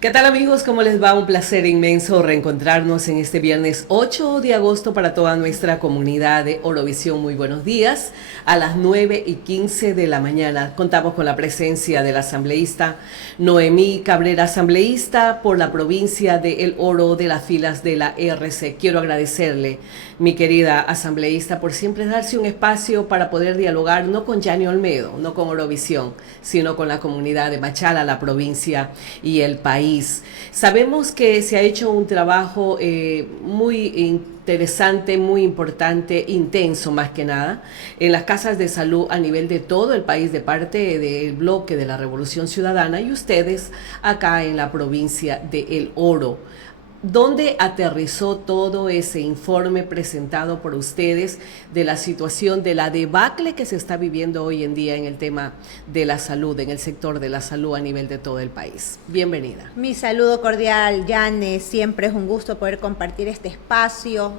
¿Qué tal amigos? ¿Cómo les va? Un placer inmenso reencontrarnos en este viernes 8 de agosto para toda nuestra comunidad de Orovisión. Muy buenos días. A las 9:15 de la mañana contamos con la presencia del asambleísta Noemí Cabrera, asambleísta por la provincia de El Oro de las filas de la RC. Quiero agradecerle, mi querida asambleísta, por siempre darse un espacio para poder dialogar no con Yanni Olmedo, no con Orovisión, sino con la comunidad de Machala, la provincia y el país. Sabemos que se ha hecho un trabajo muy interesante, muy importante, intenso más que nada, en las casas de salud a nivel de todo el país, de parte del bloque de la Revolución Ciudadana, y ustedes acá en la provincia de El Oro. ¿Dónde aterrizó todo ese informe presentado por ustedes de la situación, de la debacle que se está viviendo hoy en día en el tema de la salud, en el sector de la salud a nivel de todo el país? Bienvenida. Mi saludo cordial, Yane. Siempre es un gusto poder compartir este espacio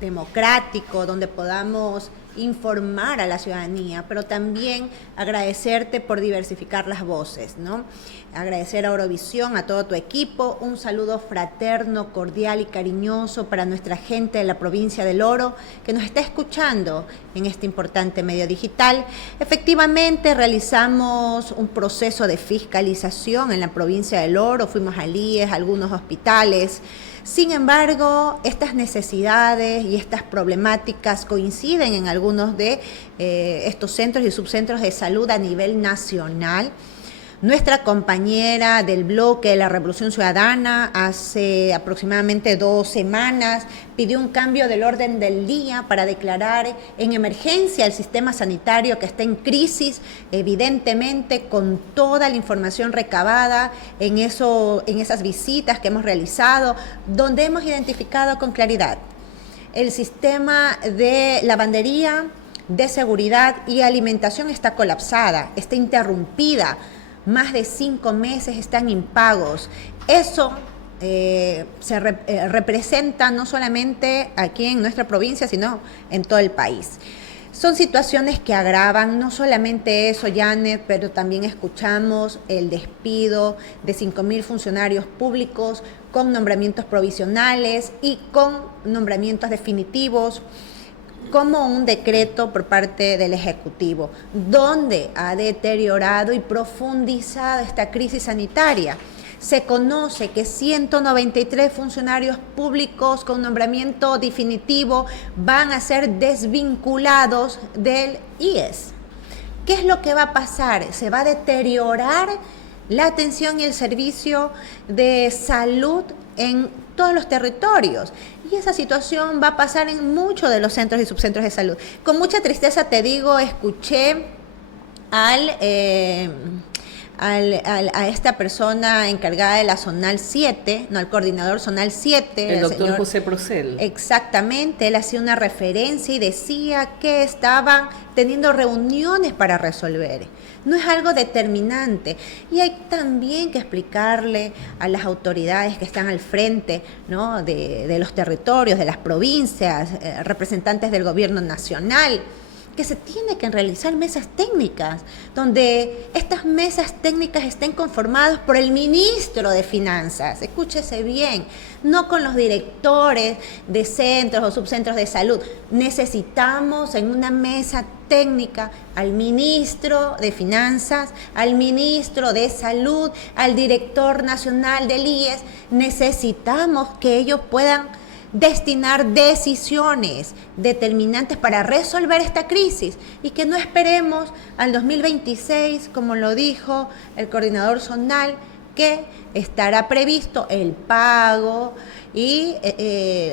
democrático donde podamos informar a la ciudadanía, pero también agradecerte por diversificar las voces, ¿no? Agradecer a Orovisión, a todo tu equipo, un saludo fraterno, cordial y cariñoso para nuestra gente de la provincia del Oro que nos está escuchando en este importante medio digital. Efectivamente, realizamos un proceso de fiscalización en la provincia del Oro, fuimos al IES, a algunos hospitales. Sin embargo, estas necesidades y estas problemáticas coinciden en algunos de estos centros y subcentros de salud a nivel nacional. Nuestra compañera del bloque de la Revolución Ciudadana hace aproximadamente 2 semanas pidió un cambio del orden del día para declarar en emergencia el sistema sanitario que está en crisis, evidentemente con toda la información recabada en esas visitas que hemos realizado, donde hemos identificado con claridad el sistema de lavandería, de seguridad y alimentación está colapsada, está interrumpida. Más de 5 meses están impagos. Eso representa no solamente aquí en nuestra provincia, sino en todo el país. Son situaciones que agravan, no solamente eso, Janet, pero también escuchamos el despido de 5.000 funcionarios públicos con nombramientos provisionales y con nombramientos definitivos, como un decreto por parte del Ejecutivo, donde ha deteriorado y profundizado esta crisis sanitaria. Se conoce que 193 funcionarios públicos con nombramiento definitivo van a ser desvinculados del IES. ¿Qué es lo que va a pasar? Se va a deteriorar la atención y el servicio de salud en todos los territorios. Y esa situación va a pasar en muchos de los centros y subcentros de salud. Con mucha tristeza te digo, escuché a esta persona encargada de la Zonal 7, no, al coordinador Zonal 7. El doctor José Procel. Exactamente, él hacía una referencia y decía que estaban teniendo reuniones para resolver. No es algo determinante. Y hay también que explicarle a las autoridades que están al frente, ¿no?, de los territorios, de las provincias, representantes del gobierno nacional, que se tiene que realizar mesas técnicas, donde estas mesas técnicas estén conformadas por el ministro de Finanzas, escúchese bien, no con los directores de centros o subcentros de salud. Necesitamos en una mesa técnica al ministro de Finanzas, al ministro de Salud, al director nacional del IES. Necesitamos que ellos puedan destinar decisiones determinantes para resolver esta crisis y que no esperemos al 2026, como lo dijo el coordinador zonal, que estará previsto el pago y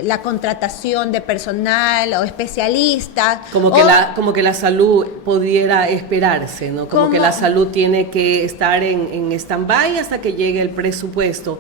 la contratación de personal o especialistas. Como que la salud pudiera esperarse, ¿no? Como que la salud tiene que estar en stand-by hasta que llegue el presupuesto.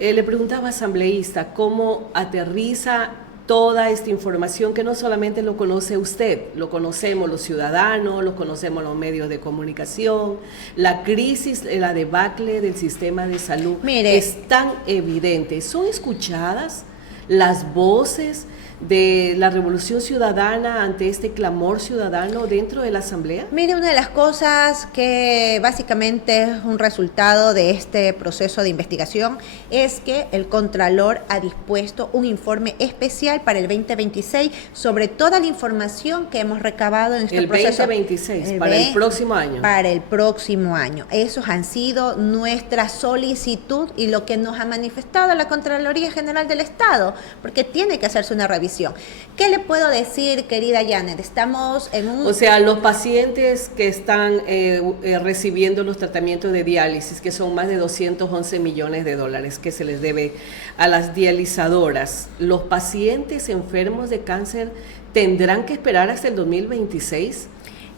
Le preguntaba, asambleísta, ¿cómo aterriza toda esta información que no solamente lo conoce usted, lo conocemos los ciudadanos, lo conocemos los medios de comunicación? La crisis, la debacle del sistema de salud es tan evidente. ¿Son escuchadas las voces de la revolución ciudadana ante este clamor ciudadano dentro de la Asamblea? Mire, una de las cosas que básicamente es un resultado de este proceso de investigación es que el Contralor ha dispuesto un informe especial para el 2026 sobre toda la información que hemos recabado en este proceso. El 2026, para el próximo año. Para el próximo año. Esos han sido nuestra solicitud y lo que nos ha manifestado la Contraloría General del Estado, porque tiene que hacerse una revisión. ¿Qué le puedo decir, querida Janet? Estamos en un... O sea, los pacientes que están recibiendo los tratamientos de diálisis, que son más de 211 millones de dólares que se les debe a las dializadoras, ¿los pacientes enfermos de cáncer tendrán que esperar hasta el 2026?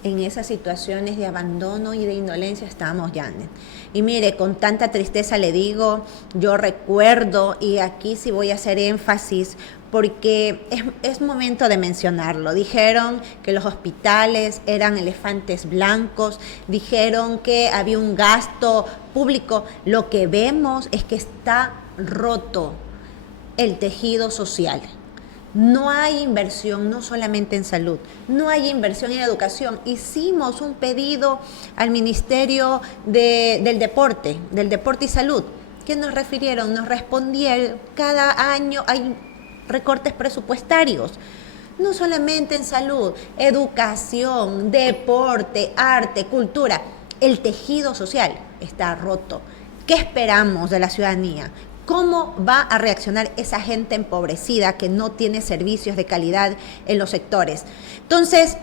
En esas situaciones de abandono y de indolencia estamos, Janet. Y mire, con tanta tristeza le digo, yo recuerdo, y aquí sí voy a hacer énfasis, porque es momento de mencionarlo. Dijeron que los hospitales eran elefantes blancos, dijeron que había un gasto público. Lo que vemos es que está roto el tejido social. No hay inversión, no solamente en salud, no hay inversión en educación. Hicimos un pedido al Ministerio del Deporte y Salud. ¿Qué nos refirieron? Nos respondieron, cada año hay recortes presupuestarios. No solamente en salud, educación, deporte, arte, cultura. El tejido social está roto. ¿Qué esperamos de la ciudadanía? ¿Cómo va a reaccionar esa gente empobrecida que no tiene servicios de calidad en los sectores? Entonces,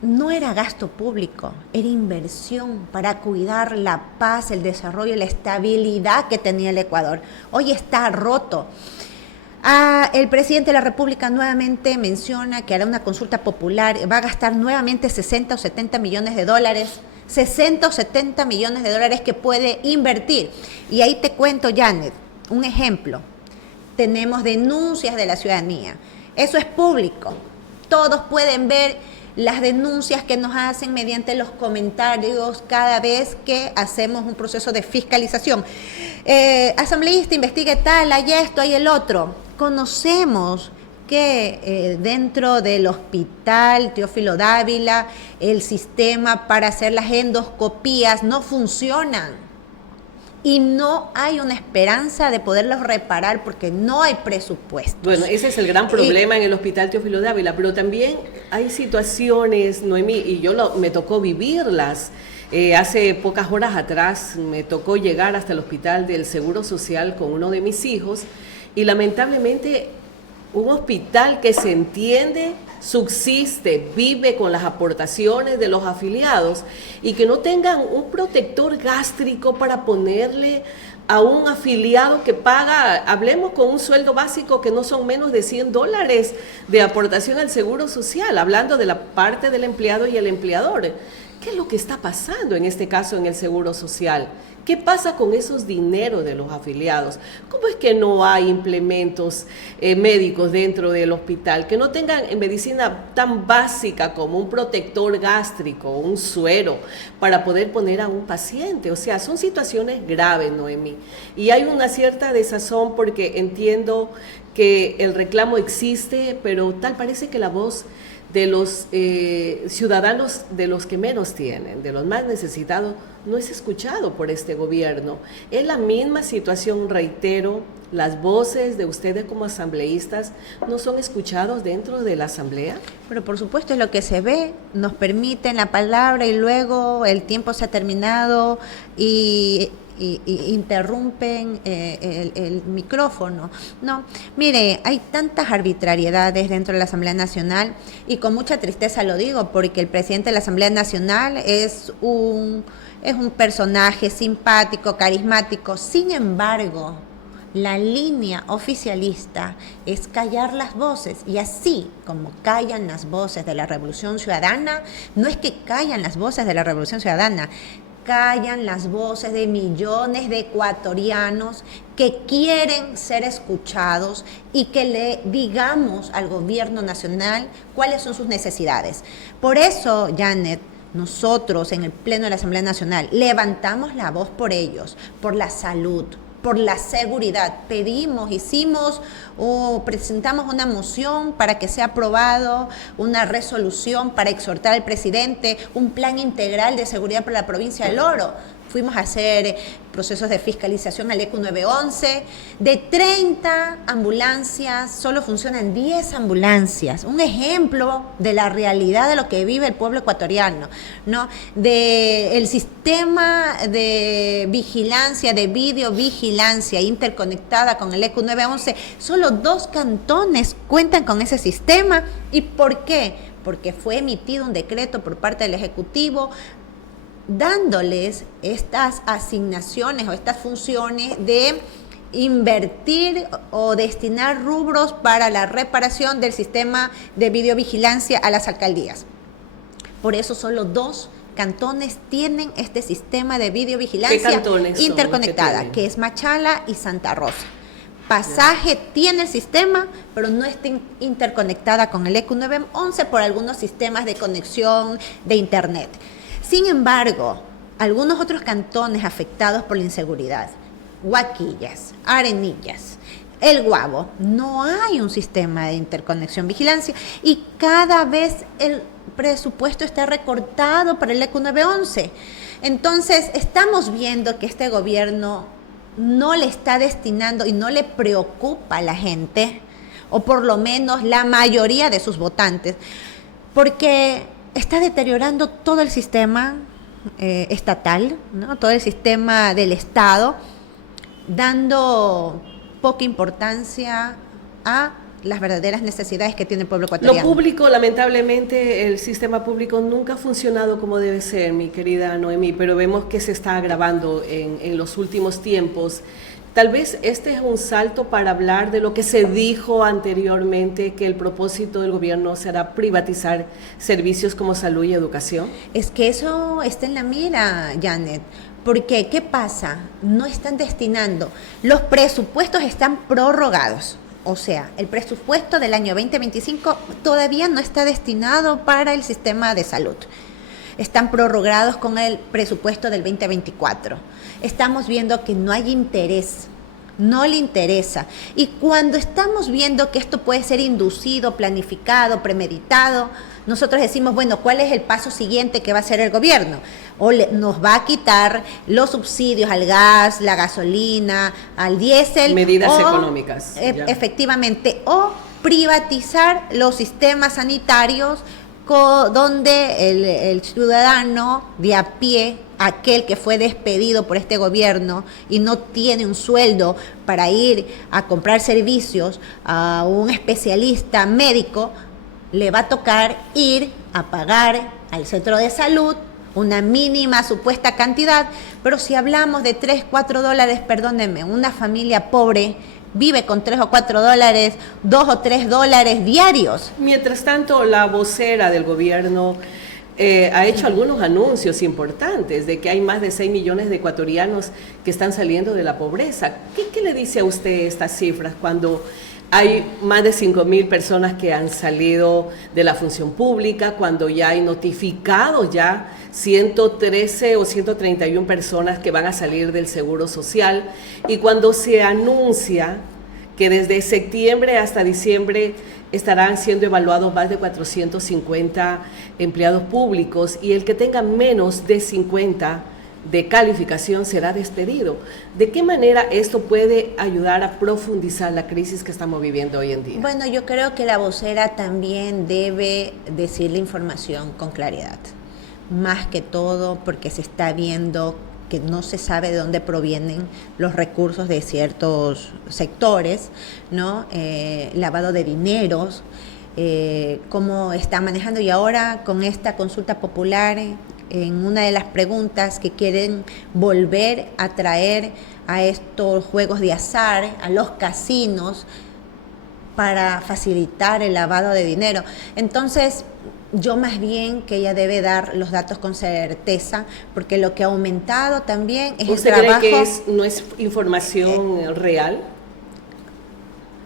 no era gasto público, era inversión para cuidar la paz, el desarrollo y la estabilidad que tenía el Ecuador. Hoy está roto. El presidente de la República nuevamente menciona que hará una consulta popular, va a gastar nuevamente 60 o 70 millones de dólares. 60 o 70 millones de dólares que puede invertir. Y ahí te cuento, Janet, un ejemplo. Tenemos denuncias de la ciudadanía. Eso es público. Todos pueden ver las denuncias que nos hacen mediante los comentarios cada vez que hacemos un proceso de fiscalización. Asambleísta, investigue tal, hay esto, hay el otro. Conocemos que dentro del hospital Teófilo Dávila el sistema para hacer las endoscopías no funcionan y no hay una esperanza de poderlos reparar porque no hay presupuesto. Bueno, ese es el gran problema en el hospital Teófilo Dávila, pero también hay situaciones, Noemí, y me tocó vivirlas. Hace pocas horas atrás me tocó llegar hasta el hospital del Seguro Social con uno de mis hijos y lamentablemente un hospital que se entiende, subsiste, vive con las aportaciones de los afiliados y que no tengan un protector gástrico para ponerle a un afiliado que paga, hablemos con un sueldo básico que no son menos de $100 de aportación al Seguro Social, hablando de la parte del empleado y el empleador. ¿Qué es lo que está pasando en este caso en el Seguro Social? ¿Qué pasa con esos dineros de los afiliados? ¿Cómo es que no hay implementos médicos dentro del hospital que no tengan en medicina tan básica como un protector gástrico, un suero para poder poner a un paciente? O sea, son situaciones graves, Noemí. Y hay una cierta desazón porque entiendo que el reclamo existe, pero tal parece que la voz de los ciudadanos, de los que menos tienen, de los más necesitados, no es escuchado por este gobierno. Es la misma situación, reitero, las voces de ustedes como asambleístas no son escuchados dentro de la asamblea. Pero por supuesto es lo que se ve, nos permiten la palabra y luego el tiempo se ha terminado y interrumpen el micrófono. No, mire, hay tantas arbitrariedades dentro de la Asamblea Nacional y con mucha tristeza lo digo porque el presidente de la Asamblea Nacional es un personaje simpático, carismático. Sin embargo, la línea oficialista es callar las voces y así como callan las voces de la Revolución Ciudadana, no es que callan las voces de la Revolución Ciudadana, callan las voces de millones de ecuatorianos que quieren ser escuchados y que le digamos al gobierno nacional cuáles son sus necesidades. Por eso, Janet, nosotros en el Pleno de la Asamblea Nacional levantamos la voz por ellos, por la salud, por la seguridad. Hicimos o presentamos una moción para que sea aprobado una resolución para exhortar al presidente un plan integral de seguridad para la provincia del Oro. Fuimos a hacer procesos de fiscalización al ECU 911. De 30 ambulancias, solo funcionan 10 ambulancias. Un ejemplo de la realidad de lo que vive el pueblo ecuatoriano, ¿no? El sistema de vigilancia, de videovigilancia interconectada con el ECU 911, solo 2 cantones cuentan con ese sistema. ¿Y por qué? Porque fue emitido un decreto por parte del Ejecutivo dándoles estas asignaciones o estas funciones de invertir o destinar rubros para la reparación del sistema de videovigilancia a las alcaldías. Por eso solo 2 cantones tienen este sistema de videovigilancia interconectada, que es Machala y Santa Rosa. Pasaje tiene el sistema, pero no está interconectada con el ECU 911 por algunos sistemas de conexión de internet. Sin embargo, algunos otros cantones afectados por la inseguridad, Huaquillas, Arenillas, El Guabo, no hay un sistema de interconexión vigilancia y cada vez el presupuesto está recortado para el ECU 911. Entonces, estamos viendo que este gobierno no le está destinando y no le preocupa a la gente, o por lo menos la mayoría de sus votantes, porque está deteriorando todo el sistema estatal, ¿no? Todo el sistema del Estado, dando poca importancia a las verdaderas necesidades que tiene el pueblo ecuatoriano. Lo público, lamentablemente, el sistema público nunca ha funcionado como debe ser, mi querida Noemí, pero vemos que se está agravando en los últimos tiempos. Tal vez este es un salto para hablar de lo que se dijo anteriormente, que el propósito del gobierno será privatizar servicios como salud y educación. Es que eso está en la mira, Janet. Porque, ¿qué pasa? No están destinando. Los presupuestos están prorrogados. O sea, el presupuesto del año 2025 todavía no está destinado para el sistema de salud. Están prorrogados con el presupuesto del 2024. Estamos viendo que no hay interés, no le interesa. Y cuando estamos viendo que esto puede ser inducido, planificado, premeditado, nosotros decimos, bueno, ¿cuál es el paso siguiente que va a hacer el gobierno? Nos va a quitar los subsidios al gas, la gasolina, al diésel. Medidas económicas. Efectivamente, o privatizar los sistemas sanitarios donde el ciudadano de a pie, aquel que fue despedido por este gobierno y no tiene un sueldo para ir a comprar servicios a un especialista médico, le va a tocar ir a pagar al centro de salud una mínima supuesta cantidad, pero si hablamos de 3, 4 dólares, perdónenme, una familia pobre vive con 3 o 4 dólares, 2 o 3 dólares diarios. Mientras tanto, la vocera del gobierno ha hecho algunos anuncios importantes de que hay más de 6 millones de ecuatorianos que están saliendo de la pobreza. ¿Qué le dice a usted estas cifras cuando hay más de 5.000 personas que han salido de la función pública, cuando ya hay notificados ya 113 o 131 personas que van a salir del Seguro Social, y cuando se anuncia que desde septiembre hasta diciembre estarán siendo evaluados más de 450 empleados públicos y el que tenga menos de 50 de calificación será despedido? ¿De qué manera esto puede ayudar a profundizar la crisis que estamos viviendo hoy en día? Bueno, yo creo que la vocera también debe decir la información con claridad, más que todo porque se está viendo que no se sabe de dónde provienen los recursos de ciertos sectores, ¿no? Lavado de dineros, cómo está manejando, y ahora con esta consulta popular, en una de las preguntas que quieren volver a traer a estos juegos de azar, a los casinos, para facilitar el lavado de dinero. Entonces, yo más bien que ella debe dar los datos con certeza, porque lo que ha aumentado también es el trabajo. ¿Usted cree que no es información real?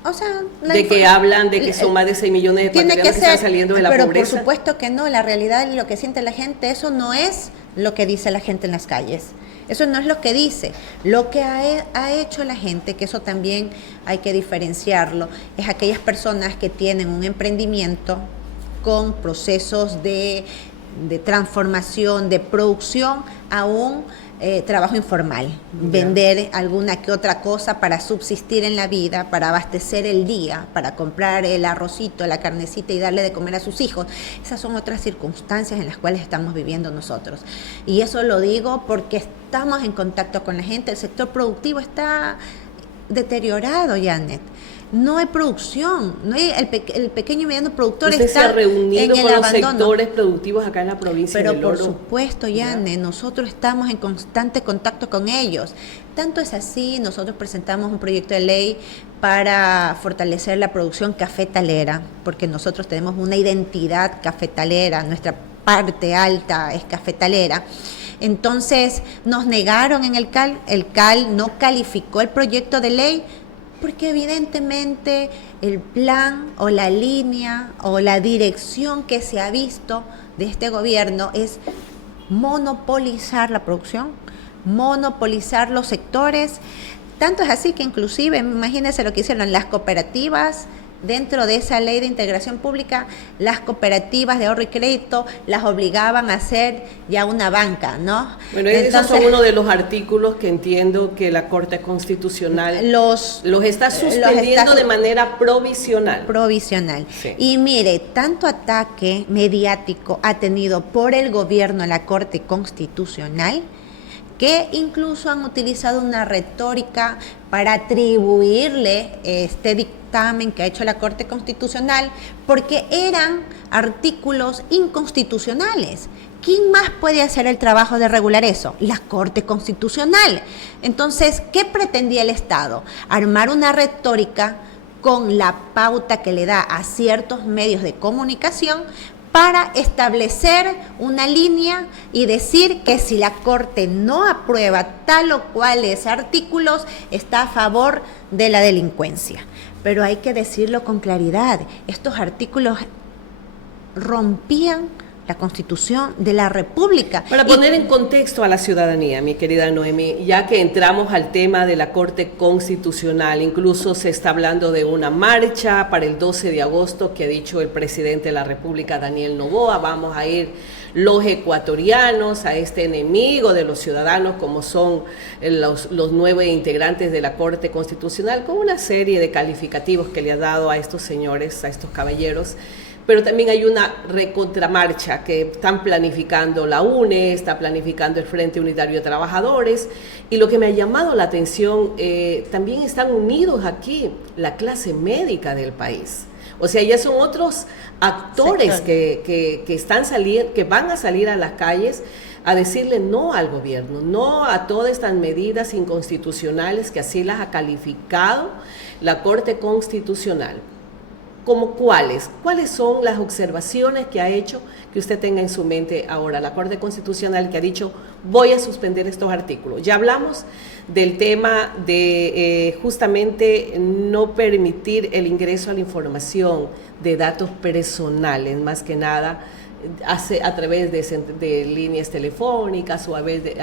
O sea, de que hablan de que son más de 6 millones de ecuatorianos que están saliendo de la pobreza. Pero por supuesto que no, la realidad y lo que siente la gente, eso no es lo que dice la gente en las calles. Eso no es lo que dice. Lo que ha hecho la gente, que eso también hay que diferenciarlo, es aquellas personas que tienen un emprendimiento con procesos de transformación, de producción a un trabajo informal, vender alguna que otra cosa para subsistir en la vida, para abastecer el día, para comprar el arrocito, la carnecita y darle de comer a sus hijos. Esas son otras circunstancias en las cuales estamos viviendo nosotros. Y eso lo digo porque estamos en contacto con la gente. El sector productivo está deteriorado, Janet. No hay producción, no hay el pequeño y mediano productor. ¿Usted está se ha reunido en el con los abandono. sectores productivos acá en la provincia Pero del Oro? por supuesto, Yane, nosotros estamos en constante contacto con ellos. Tanto es así, nosotros presentamos un proyecto de ley para fortalecer la producción cafetalera, porque nosotros tenemos una identidad cafetalera, nuestra parte alta es cafetalera. Entonces nos negaron en el CAL no calificó el proyecto de ley, porque evidentemente el plan o la línea o la dirección que se ha visto de este gobierno es monopolizar la producción, monopolizar los sectores. Tanto es así que inclusive, imagínense lo que hicieron las cooperativas. Dentro de esa ley de integración pública, las cooperativas de ahorro y crédito las obligaban a hacer ya una banca, ¿no? Bueno, esos son uno de los artículos que entiendo que la Corte Constitucional los está suspendiendo de manera provisional. Provisional. Sí. Y mire, tanto ataque mediático ha tenido por el gobierno la Corte Constitucional, que incluso han utilizado una retórica para atribuirle este dictamen que ha hecho la Corte Constitucional, porque eran artículos inconstitucionales. ¿Quién más puede hacer el trabajo de regular eso? La Corte Constitucional. Entonces, ¿qué pretendía el Estado? Armar una retórica con la pauta que le da a ciertos medios de comunicación para establecer una línea y decir que si la Corte no aprueba tal o cuales artículos, está a favor de la delincuencia. Pero hay que decirlo con claridad, estos artículos rompían la Constitución de la República. Para poner en contexto a la ciudadanía, mi querida Noemí, ya que entramos al tema de la Corte Constitucional, incluso se está hablando de una marcha para el 12 de agosto que ha dicho el presidente de la República, Daniel Noboa. Vamos a ir los ecuatorianos a este enemigo de los ciudadanos como son los 9 integrantes de la Corte Constitucional, con una serie de calificativos que le ha dado a estos señores, a estos caballeros. Pero también hay una recontramarcha que están planificando la UNE, está planificando el Frente Unitario de Trabajadores, y lo que me ha llamado la atención, también están unidos aquí la clase médica del país. O sea, ya son otros actores que están saliendo, que van a salir a las calles a decirle no al gobierno, no a todas estas medidas inconstitucionales que así las ha calificado la Corte Constitucional. ¿Cómo cuáles? ¿Cuáles son las observaciones que ha hecho que usted tenga en su mente ahora la Corte Constitucional, que ha dicho voy a suspender estos artículos? Ya hablamos del tema de justamente no permitir el ingreso a la información de datos personales, más que nada a través de líneas telefónicas o a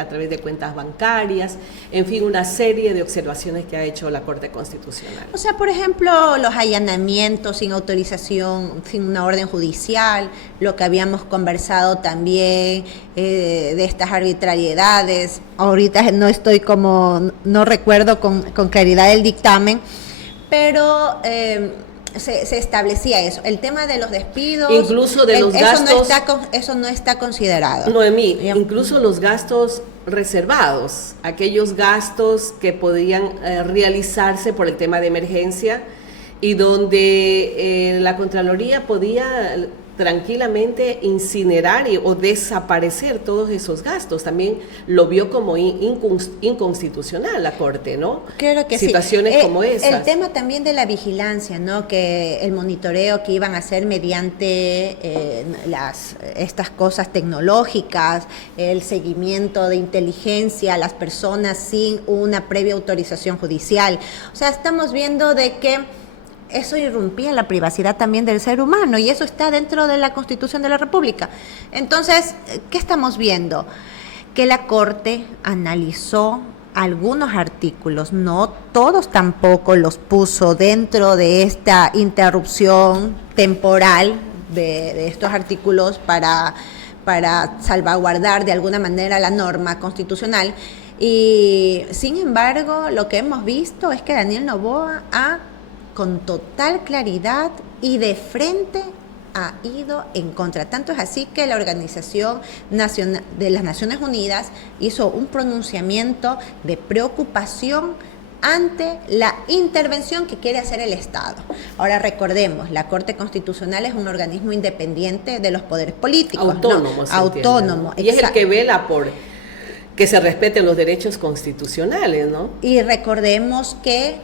través de cuentas bancarias, en fin, una serie de observaciones que ha hecho la Corte Constitucional. O sea, por ejemplo, los allanamientos sin autorización, sin una orden judicial, lo que habíamos conversado también de estas arbitrariedades. Ahorita no recuerdo con claridad el dictamen, pero se establecía eso, el tema de los despidos, incluso de los gastos, eso no está considerado. Noemí, incluso los gastos reservados, aquellos gastos que podían realizarse por el tema de emergencia y donde la Contraloría podía tranquilamente incinerar o desaparecer todos esos gastos. También lo vio como inconstitucional la Corte, ¿no? Claro que situaciones sí. Como esas. El tema también de la vigilancia, ¿no? Que el monitoreo que iban a hacer mediante estas cosas tecnológicas, el seguimiento de inteligencia a las personas sin una previa autorización judicial. O sea, estamos viendo de que eso irrumpía la privacidad también del ser humano y eso está dentro de la Constitución de la República. Entonces, ¿qué estamos viendo? que la Corte analizó algunos artículos, no todos tampoco los puso dentro de esta interrupción temporal de estos artículos para salvaguardar de alguna manera la norma constitucional. Y sin embargo, lo que hemos visto es que Daniel Noboa con total claridad y de frente ha ido en contra. Tanto es así que la Organización Nacional de las Naciones Unidas hizo un pronunciamiento de preocupación ante la intervención que quiere hacer el Estado. Ahora recordemos, la Corte Constitucional es un organismo independiente de los poderes políticos. Autónomo, ¿no? Autónomo. Y es el que vela por que se respeten los derechos constitucionales, ¿no? Y recordemos que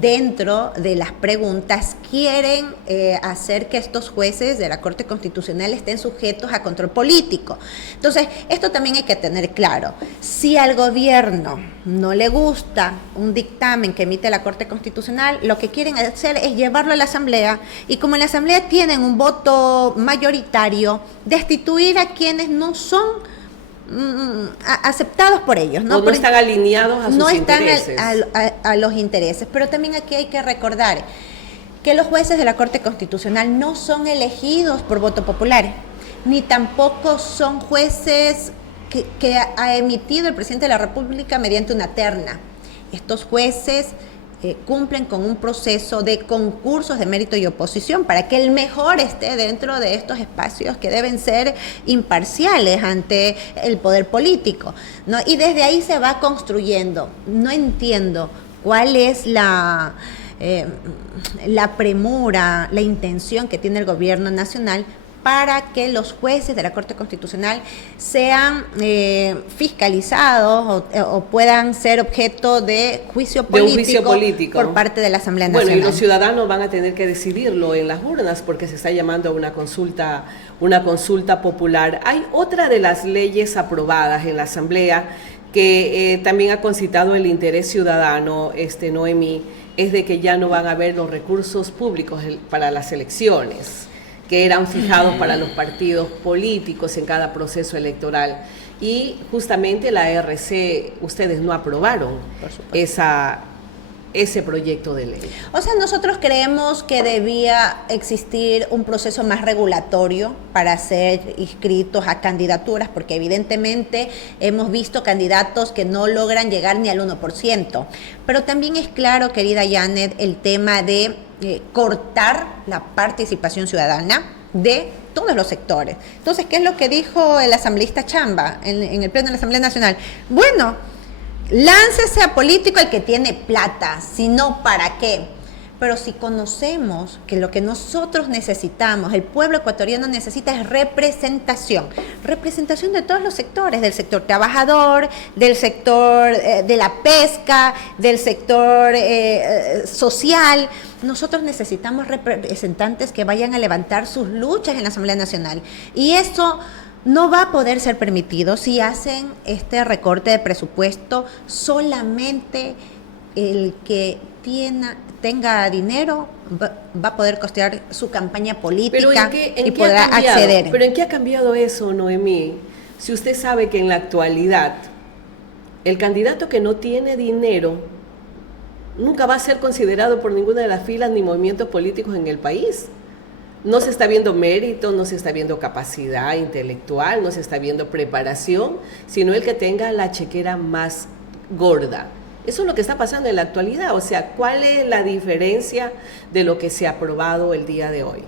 dentro de las preguntas quieren hacer que estos jueces de la Corte Constitucional estén sujetos a control político. Entonces, esto también hay que tener claro. Si al gobierno no le gusta un dictamen que emite la Corte Constitucional, lo que quieren hacer es llevarlo a la Asamblea y como en la Asamblea tienen un voto mayoritario, destituir a quienes no son aceptados por ellos, ¿no? O no están alineados a sus intereses. No están a los intereses, pero también aquí hay que recordar que los jueces de la Corte Constitucional no son elegidos por voto popular, ni tampoco son jueces que ha emitido el presidente de la República mediante una terna. Estos jueces cumplen con un proceso de concursos de mérito y oposición para que el mejor esté dentro de estos espacios que deben ser imparciales ante el poder político, ¿no? Y desde ahí se va construyendo. No entiendo cuál es la premura, la intención que tiene el gobierno nacional para que los jueces de la Corte Constitucional sean fiscalizados o puedan ser objeto de juicio político por parte de la Asamblea Nacional. Bueno, y los ciudadanos van a tener que decidirlo en las urnas porque se está llamando a una consulta popular. Hay otra de las leyes aprobadas en la Asamblea que también ha concitado el interés ciudadano, Noemí, es de que ya no van a haber los recursos públicos para las elecciones que eran fijados para los partidos políticos en cada proceso electoral. Y justamente la RC, ustedes no aprobaron ese proyecto de ley. O sea, nosotros creemos que debía existir un proceso más regulatorio para ser inscritos a candidaturas, porque evidentemente hemos visto candidatos que no logran llegar ni al 1%. Pero también es claro, querida Janet, el tema de cortar la participación ciudadana de todos los sectores. Entonces, ¿qué es lo que dijo el asambleísta Chamba en el pleno de la Asamblea Nacional? Bueno, láncese a político el que tiene plata, si no, ¿para qué? Pero si conocemos que lo que nosotros necesitamos, el pueblo ecuatoriano necesita es representación de todos los sectores, del sector trabajador, del sector de la pesca, del sector social. Nosotros necesitamos representantes que vayan a levantar sus luchas en la Asamblea Nacional. Y eso no va a poder ser permitido si hacen este recorte de presupuesto. Solamente el que tenga dinero va a poder costear su campaña política y podrá acceder. ¿Pero en qué ha cambiado eso, Noemí? Si usted sabe que en la actualidad el candidato que no tiene dinero nunca va a ser considerado por ninguna de las filas ni movimientos políticos en el país. No se está viendo mérito, no se está viendo capacidad intelectual, no se está viendo preparación, sino el que tenga la chequera más gorda. Eso es lo que está pasando en la actualidad. O sea, ¿cuál es la diferencia de lo que se ha aprobado el día de hoy?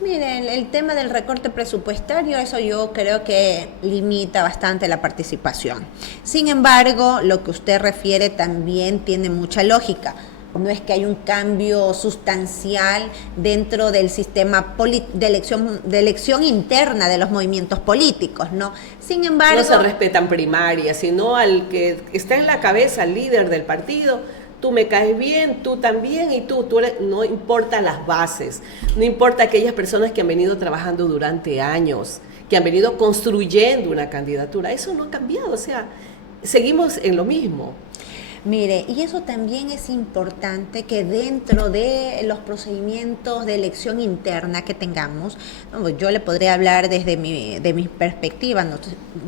Miren, el tema del recorte presupuestario, eso yo creo que limita bastante la participación. Sin embargo, lo que usted refiere también tiene mucha lógica. No es que hay un cambio sustancial dentro del sistema de elección interna de los movimientos políticos, ¿no? Sin embargo, no se respetan primarias, sino al que está en la cabeza, el líder del partido. Tú me caes bien, tú también, y tú no importa las bases, no importa aquellas personas que han venido trabajando durante años, que han venido construyendo una candidatura. Eso no ha cambiado, o sea, seguimos en lo mismo. Mire, y eso también es importante que dentro de los procedimientos de elección interna que tengamos, ¿no? Yo le podría hablar desde de mi perspectiva.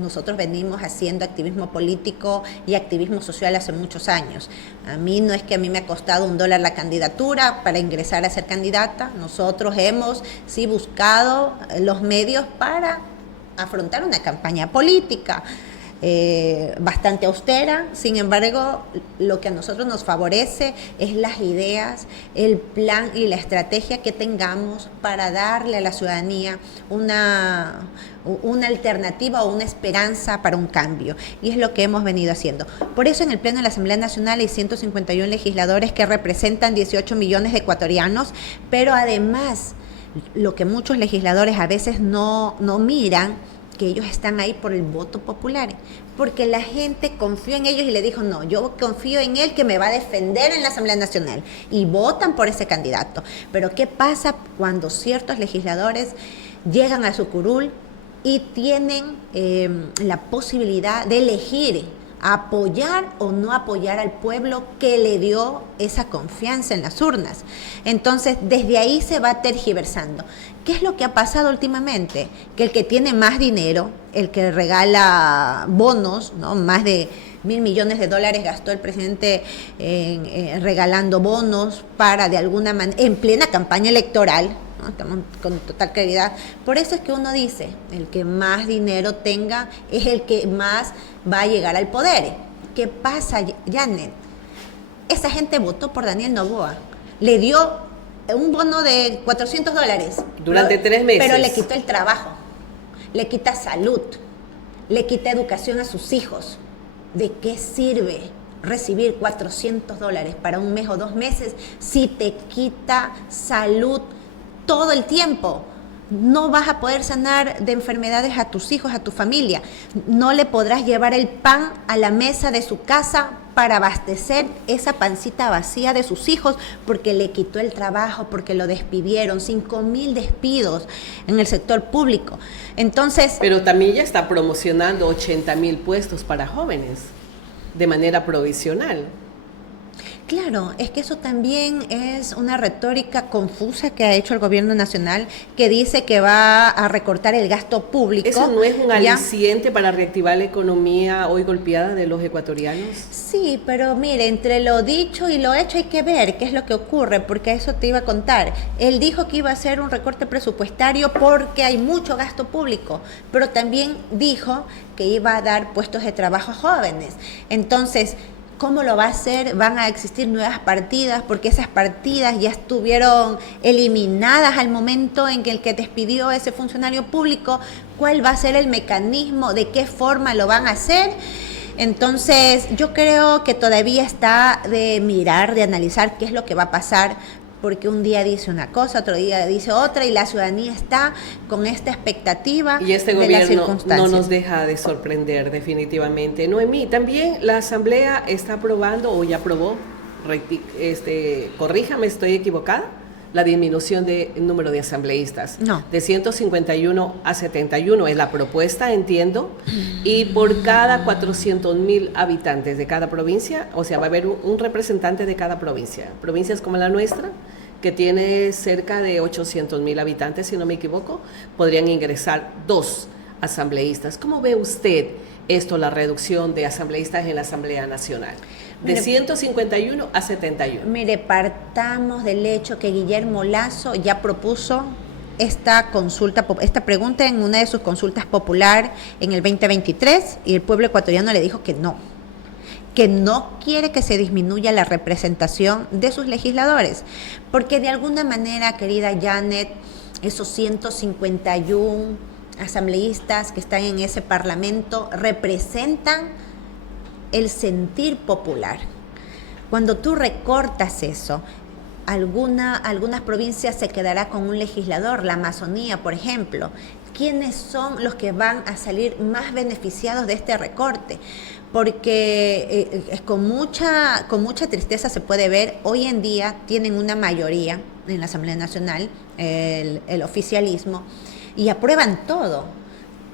Nosotros venimos haciendo activismo político y activismo social hace muchos años. A mí no es que a mí me ha costado $1 la candidatura para ingresar a ser candidata. Nosotros hemos sí buscado los medios para afrontar una campaña política. Bastante austera, sin embargo, lo que a nosotros nos favorece es las ideas, el plan y la estrategia que tengamos para darle a la ciudadanía una alternativa o una esperanza para un cambio, y es lo que hemos venido haciendo. Por eso en el Pleno de la Asamblea Nacional hay 151 legisladores que representan 18 millones de ecuatorianos, pero además, lo que muchos legisladores a veces no miran, que ellos están ahí por el voto popular, porque la gente confió en ellos y le dijo, no, yo confío en él que me va a defender en la Asamblea Nacional, y votan por ese candidato. Pero ¿qué pasa cuando ciertos legisladores llegan a su curul y tienen la posibilidad de elegir apoyar o no apoyar al pueblo que le dio esa confianza en las urnas? Entonces, desde ahí se va tergiversando. ¿Qué es lo que ha pasado últimamente? Que el que tiene más dinero, el que regala bonos, ¿no? Más de $1.000 millones gastó el presidente regalando bonos para, de alguna manera, en plena campaña electoral, ¿no? Estamos con total claridad. Por eso es que uno dice, el que más dinero tenga es el que más va a llegar al poder. ¿Qué pasa, Janet? Esa gente votó por Daniel Noboa, le dio un bono de $400 durante 3 meses, pero le quitó el trabajo, le quita salud, le quita educación a sus hijos. ¿De qué sirve recibir $400 para un mes o 2 meses si te quita salud todo el tiempo? No vas a poder sanar de enfermedades a tus hijos, a tu familia. No le podrás llevar el pan a la mesa de su casa para abastecer esa pancita vacía de sus hijos, porque le quitó el trabajo, porque lo despidieron. 5.000 despidos en el sector público. Entonces, pero también ya está promocionando 80.000 puestos para jóvenes de manera provisional. Claro, es que eso también es una retórica confusa que ha hecho el gobierno nacional, que dice que va a recortar el gasto público. ¿Eso no es un aliciente para reactivar la economía hoy golpeada de los ecuatorianos? Sí, pero mire, entre lo dicho y lo hecho hay que ver qué es lo que ocurre, porque eso te iba a contar. Él dijo que iba a hacer un recorte presupuestario porque hay mucho gasto público, pero también dijo que iba a dar puestos de trabajo a jóvenes. Entonces, ¿cómo lo va a hacer? Van a existir nuevas partidas, porque esas partidas ya estuvieron eliminadas al momento en que el que despidió a ese funcionario público. ¿Cuál va a ser el mecanismo? ¿De qué forma lo van a hacer? Entonces, yo creo que todavía está de mirar, de analizar qué es lo que va a pasar, porque un día dice una cosa, otro día dice otra, y la ciudadanía está con esta expectativa y este de las gobierno circunstancias. no nos deja de sorprender definitivamente. Noemí, también la Asamblea está aprobando, o ya aprobó, corríjame, estoy equivocada, la disminución del número de asambleístas. No. De 151 a 71 es la propuesta, entiendo, y por cada 400.000 habitantes de cada provincia, o sea, va a haber un representante de cada provincia. Provincias como la nuestra, que tiene cerca de 800.000 habitantes, si no me equivoco, podrían ingresar 2 asambleístas. ¿Cómo ve usted esto, la reducción de asambleístas en la Asamblea Nacional? De 151 a 71. Mire, partamos del hecho que Guillermo Lasso ya propuso esta pregunta en una de sus consultas popular en el 2023, y el pueblo ecuatoriano le dijo que no quiere que se disminuya la representación de sus legisladores, porque de alguna manera, querida Janet, esos 151 asambleístas que están en ese parlamento representan el sentir popular. Cuando tú recortas eso, algunas provincias se quedará con un legislador, la Amazonía, por ejemplo. ¿Quiénes son los que van a salir más beneficiados de este recorte? Porque con mucha tristeza se puede ver, hoy en día tienen una mayoría en la Asamblea Nacional, el oficialismo, y aprueban todo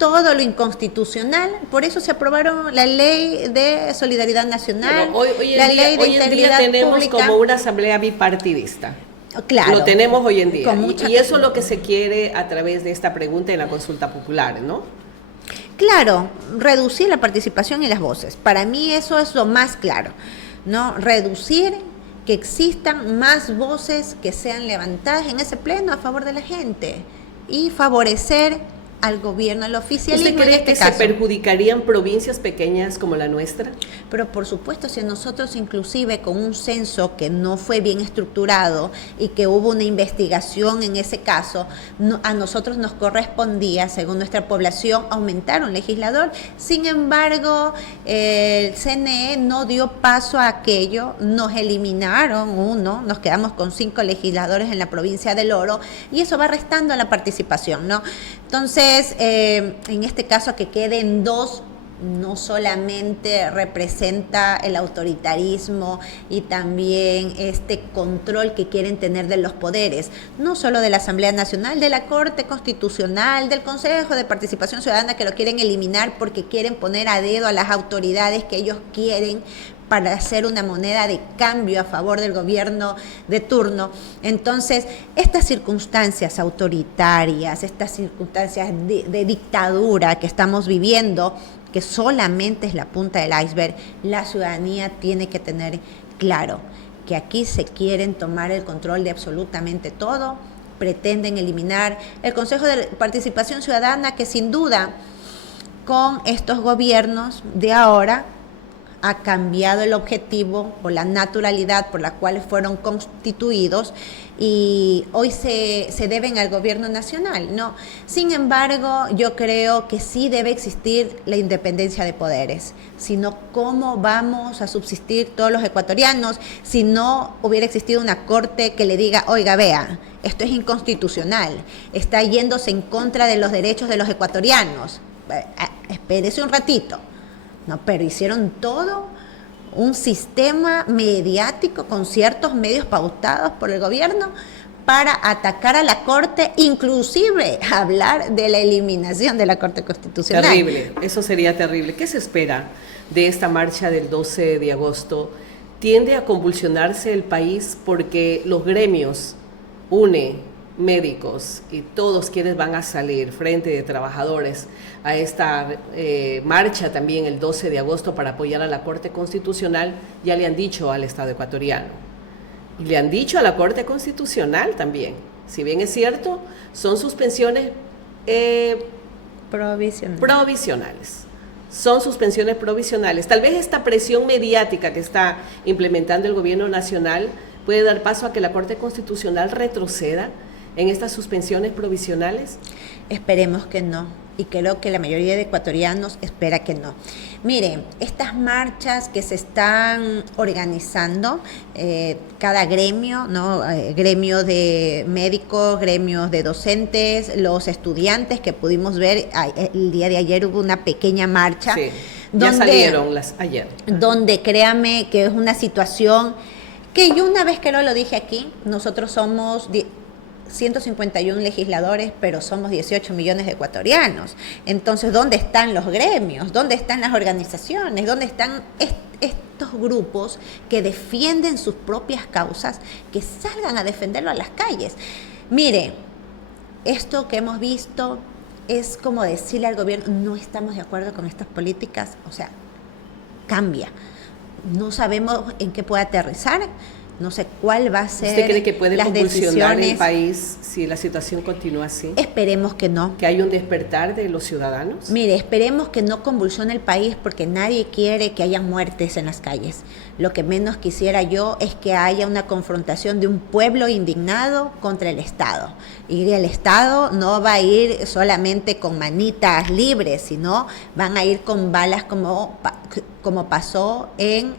todo lo inconstitucional, por eso se aprobaron la ley de solidaridad nacional, la ley de integridad tenemos pública. como una asamblea bipartidista. Claro, lo tenemos hoy en día. Y eso es lo que se quiere a través de esta pregunta en la consulta popular, ¿no? Claro, reducir la participación y las voces. Para mí eso es lo más claro, ¿no? Reducir que existan más voces que sean levantadas en ese pleno a favor de la gente y favorecer al gobierno, al oficialismo. ¿Usted cree en este que caso se perjudicarían provincias pequeñas como la nuestra? Pero por supuesto, si nosotros inclusive con un censo que no fue bien estructurado y que hubo una investigación en ese caso, a nosotros nos correspondía, según nuestra población, aumentar un legislador. Sin embargo, el CNE no dio paso a aquello, nos eliminaron uno, nos quedamos con 5 legisladores en la provincia del Oro y eso va restando a la participación, ¿no? Entonces, en este caso que queden 2, no solamente representa el autoritarismo y también este control que quieren tener de los poderes, no solo de la Asamblea Nacional, de la Corte Constitucional, del Consejo de Participación Ciudadana, que lo quieren eliminar porque quieren poner a dedo a las autoridades que ellos quieren para hacer una moneda de cambio a favor del gobierno de turno. Entonces, estas circunstancias autoritarias, estas circunstancias de dictadura que estamos viviendo, que solamente es la punta del iceberg, la ciudadanía tiene que tener claro que aquí se quieren tomar el control de absolutamente todo, pretenden eliminar el Consejo de Participación Ciudadana, que sin duda con estos gobiernos de ahora ha cambiado el objetivo o la naturalidad por la cual fueron constituidos y hoy se deben al gobierno nacional, ¿no? Sin embargo, yo creo que sí debe existir la independencia de poderes, sino cómo vamos a subsistir todos los ecuatorianos si no hubiera existido una corte que le diga, oiga, vea, esto es inconstitucional, está yéndose en contra de los derechos de los ecuatorianos, espérese un ratito. No, pero hicieron todo un sistema mediático con ciertos medios pautados por el gobierno para atacar a la Corte, inclusive hablar de la eliminación de la Corte Constitucional. Terrible, eso sería terrible. ¿Qué se espera de esta marcha del 12 de agosto? Tiende a convulsionarse el país porque los gremios, UNE, médicos y todos quienes van a salir, Frente de Trabajadores, a esta marcha también el 12 de agosto para apoyar a la Corte Constitucional, ya le han dicho al Estado ecuatoriano. Y le han dicho a la Corte Constitucional también, si bien es cierto, son suspensiones provisionales. Son suspensiones provisionales. Tal vez esta presión mediática que está implementando el gobierno nacional puede dar paso a que la Corte Constitucional retroceda en estas suspensiones provisionales. Esperemos que no, y creo que la mayoría de ecuatorianos espera que no. Miren, estas marchas que se están organizando, cada gremio, ¿no? Gremio de médicos, gremios de docentes, los estudiantes que pudimos ver, el día de ayer hubo una pequeña marcha. Sí, ya salieron las ayer. Donde créame que es una situación que yo una vez que lo dije aquí, nosotros somos 151 legisladores, pero somos 18 millones de ecuatorianos. Entonces, ¿dónde están los gremios? ¿Dónde están las organizaciones? ¿Dónde están estos grupos que defienden sus propias causas, que salgan a defenderlo a las calles? Mire, esto que hemos visto es como decirle al gobierno, no estamos de acuerdo con estas políticas, o sea, cambia. No sabemos en qué puede aterrizar. No sé cuál va a ser. ¿Usted cree que puede las convulsionar decisiones? el país si la situación continúa así? Esperemos que no. ¿Que hay un despertar de los ciudadanos? Mire, esperemos que no convulsione el país porque nadie quiere que haya muertes en las calles. Lo que menos quisiera yo es que haya una confrontación de un pueblo indignado contra el Estado. Y el Estado no va a ir solamente con manitas libres, sino van a ir con balas como pasó en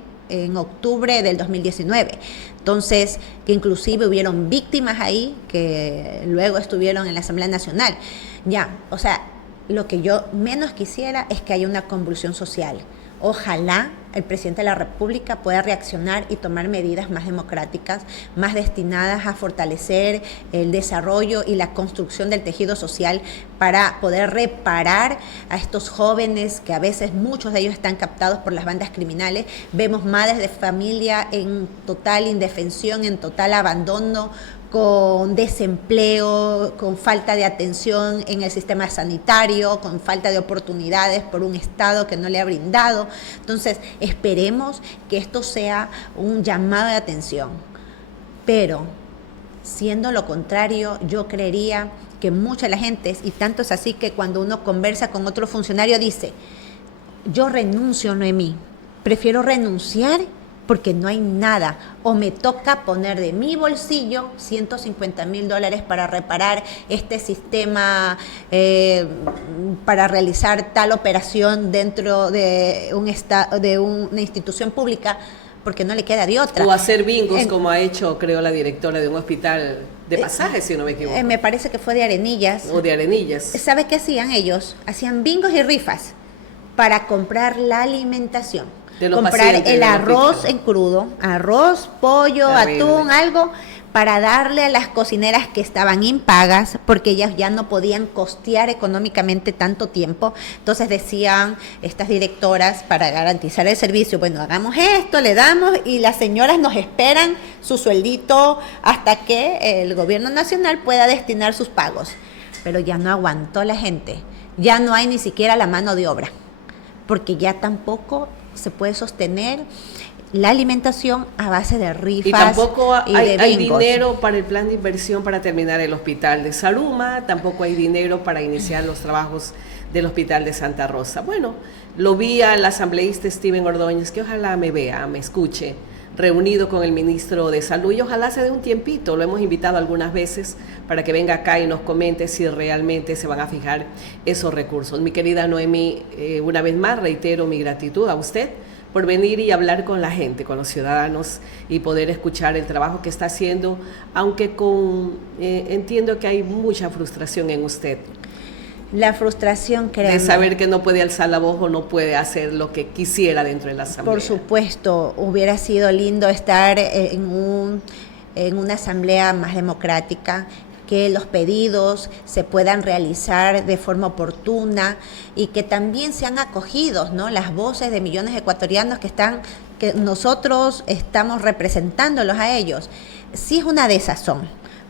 octubre del 2019. Entonces, que inclusive hubieron víctimas ahí que luego estuvieron en la Asamblea Nacional. Ya, o sea, lo que yo menos quisiera es que haya una convulsión social. Ojalá el presidente de la República pueda reaccionar y tomar medidas más democráticas, más destinadas a fortalecer el desarrollo y la construcción del tejido social para poder reparar a estos jóvenes que a veces muchos de ellos están captados por las bandas criminales. Vemos madres de familia en total indefensión, en total abandono, con desempleo, con falta de atención en el sistema sanitario, con falta de oportunidades por un Estado que no le ha brindado. Entonces, esperemos que esto sea un llamado de atención. Pero, siendo lo contrario, yo creería que mucha de la gente, y tanto es así que cuando uno conversa con otro funcionario dice, yo renuncio, Noemí, prefiero renunciar porque no hay nada, o me toca poner de mi bolsillo $150,000 para reparar este sistema, para realizar tal operación dentro de una institución pública, porque no le queda de otra. O hacer bingos, como ha hecho, creo, la directora de un hospital de Pasajes, si no me equivoco. Me parece que fue de Arenillas. O de Arenillas. ¿Sabe qué hacían ellos? Hacían bingos y rifas para comprar la alimentación. Comprar el arroz en crudo, arroz, pollo, atún, algo, para darle a las cocineras que estaban impagas, porque ellas ya no podían costear económicamente tanto tiempo. Entonces decían estas directoras, para garantizar el servicio, bueno, hagamos esto, le damos, y las señoras nos esperan su sueldito hasta que el gobierno nacional pueda destinar sus pagos. Pero ya no aguantó la gente, ya no hay ni siquiera la mano de obra, porque ya tampoco se puede sostener la alimentación a base de rifas. Y tampoco hay dinero para el plan de inversión para terminar el hospital de Zaruma, tampoco hay dinero para iniciar los trabajos del hospital de Santa Rosa. Bueno, lo vi al asambleísta Steven Ordóñez, que ojalá me vea, me escuche, reunido con el ministro de Salud, y ojalá se dé un tiempito, lo hemos invitado algunas veces para que venga acá y nos comente si realmente se van a fijar esos recursos. Mi querida Noemí, una vez más reitero mi gratitud a usted por venir y hablar con la gente, con los ciudadanos, y poder escuchar el trabajo que está haciendo, aunque entiendo que hay mucha frustración en usted. La frustración, créanme, de saber que no puede alzar la voz o no puede hacer lo que quisiera dentro de la asamblea. Por supuesto, hubiera sido lindo estar en una asamblea más democrática, que los pedidos se puedan realizar de forma oportuna y que también sean acogidos, ¿no? Las voces de millones de ecuatorianos que nosotros estamos representándolos a ellos. Sí es una desazón,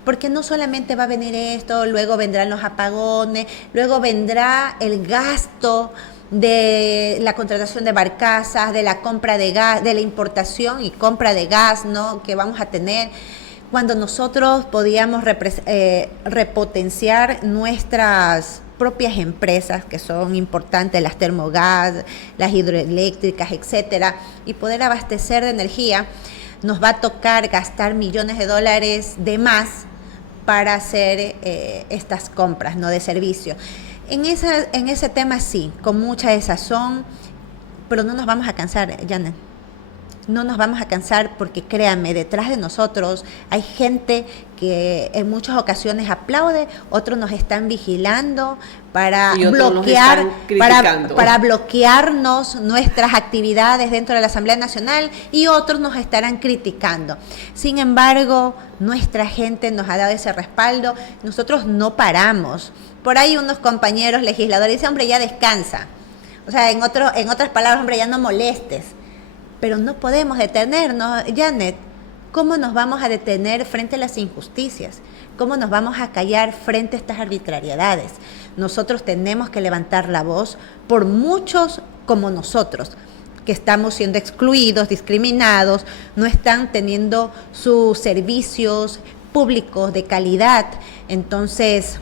porque no solamente va a venir esto, luego vendrán los apagones, luego vendrá el gasto de la contratación de barcazas, de la compra de gas, de la importación y compra de gas, ¿no?, que vamos a tener, cuando nosotros podíamos repotenciar nuestras propias empresas, que son importantes, las termogas, las hidroeléctricas, etcétera, y poder abastecer de energía. Nos va a tocar gastar millones de dólares de más para hacer estas compras, ¿no?, de servicio. En ese tema sí, con mucha desazón, pero no nos vamos a cansar, Janet. No nos vamos a cansar, porque créanme, detrás de nosotros hay gente que en muchas ocasiones aplaude, otros nos están vigilando para bloquearnos nuestras actividades dentro de la Asamblea Nacional, y otros nos estarán criticando. Sin embargo, nuestra gente nos ha dado ese respaldo, nosotros no paramos. Por ahí unos compañeros legisladores dicen, hombre, ya descansa. O sea, en otras palabras, hombre, ya no molestes. Pero no podemos detenernos, Janet. ¿Cómo nos vamos a detener frente a las injusticias? ¿Cómo nos vamos a callar frente a estas arbitrariedades? Nosotros tenemos que levantar la voz por muchos como nosotros, que estamos siendo excluidos, discriminados, no están teniendo sus servicios públicos de calidad. Entonces,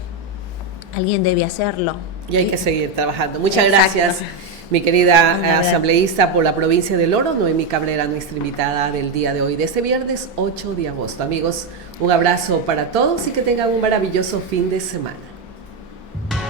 alguien debe hacerlo. Y hay que seguir trabajando. Muchas gracias, mi querida asambleísta por la provincia del Oro, Noemí Cabrera, nuestra invitada del día de hoy, de este viernes 8 de agosto. Amigos, un abrazo para todos y que tengan un maravilloso fin de semana.